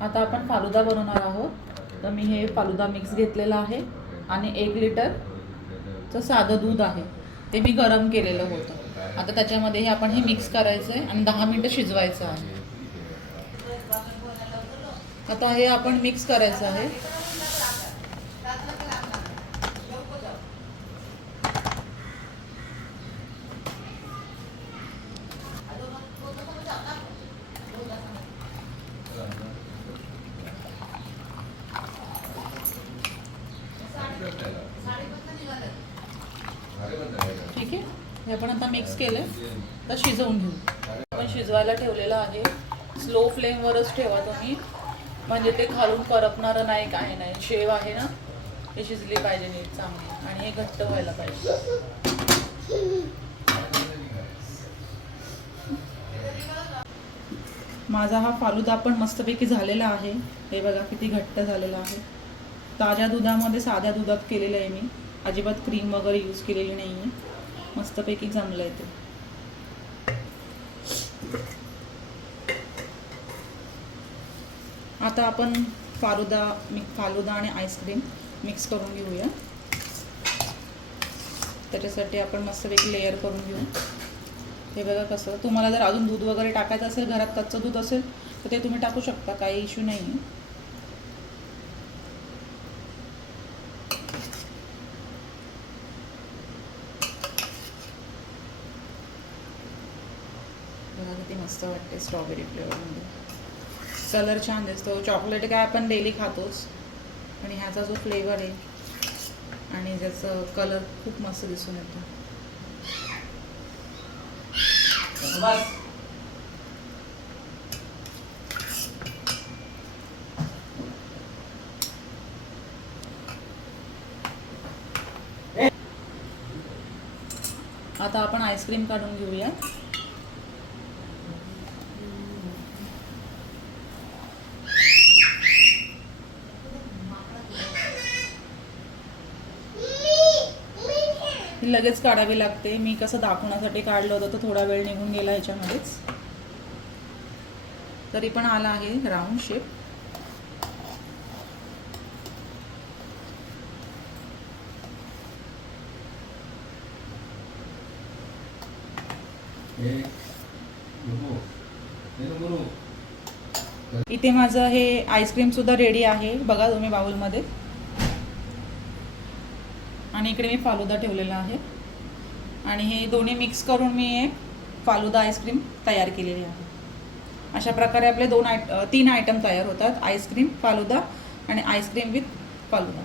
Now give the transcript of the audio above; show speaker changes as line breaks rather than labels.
आता आपण फालुदा बनवणार आहोत. तर मी हे फालुदा मिक्स घेतलेला आहे आणि एक लिटरचं साधं दूध आहे. ते मी गरम केलेलं होतं. आता त्याच्यामध्ये हे आपण हे मिक्स करायचं आहे आणि दहा मिनटं शिजवायचं आहे. आता हे आपण मिक्स करायचं आहे. ठीक आहे. हे आपण आता मिक्स केलं तर शिजवून घेऊ. आपण शिजवायला ठेवलेलं आहे. स्लो फ्लेमवरच ठेवा तुम्ही. म्हणजे ते खालून करपणारं नाही काय नाही. शेव आहे ना ते शिजली पाहिजे नीट चांगली. आणि हे घट्ट व्हायला पाहिजे. माझा हा फालुदा पण मस्तपैकी झालेला आहे. हे बघा किती घट्ट झालेला आहे. ताज्या दुधामध्ये साध्या दुधात केलेलं आहे मी. अजिबात क्रीम वगैरे यूज केलेली नाही आहे मस्तपैकी जमलं आहे ते. आता आपण फालुदा मी फालुदा आणि आईस्क्रीम मिक्स करून घेऊया. त्याच्यासाठी आपण मस्तपैकी लेअर करून घेऊ. हे बघा कसं तुम्हाला जर अजून दूध वगैरे टाकायचं असेल घरात कच्चं दूध असेल तर ते तुम्ही टाकू शकता काही इश्यू नाही बघा किती मस्त वाटते स्ट्रॉबेरी फ्लेवरमध्ये कलर छान दिसतो. चॉकलेट काय आपण डेली खातोच आणि ह्याचा जो फ्लेवर आहे आणि ज्याचं कलर खूप मस्त दिसून येतो. आता आपण आईस्क्रीम काढून घेऊया. ही लगेच काढावी लागते. मी कसं दाखवण्यासाठी काढलं होतं तर थोडा वेळ निघून गेला ह्याच्यामध्येच. तरी पण आला आहे राऊंड शेप इथे माझं हे आईस्क्रीम सुद्धा रेडी आहे. बघा तुम्ही बाउलमध्ये आणि इकडे मी फालुदा ठेवलेला आहे. आणि हे दोन्ही मिक्स करून मी एक फालुदा आईस्क्रीम तयार केलेली आहे. अशा प्रकारे आपले दोन आय तीन आयटम तयार होतात. आईस्क्रीम फालुदा आणि आईस्क्रीम विथ फालुदा.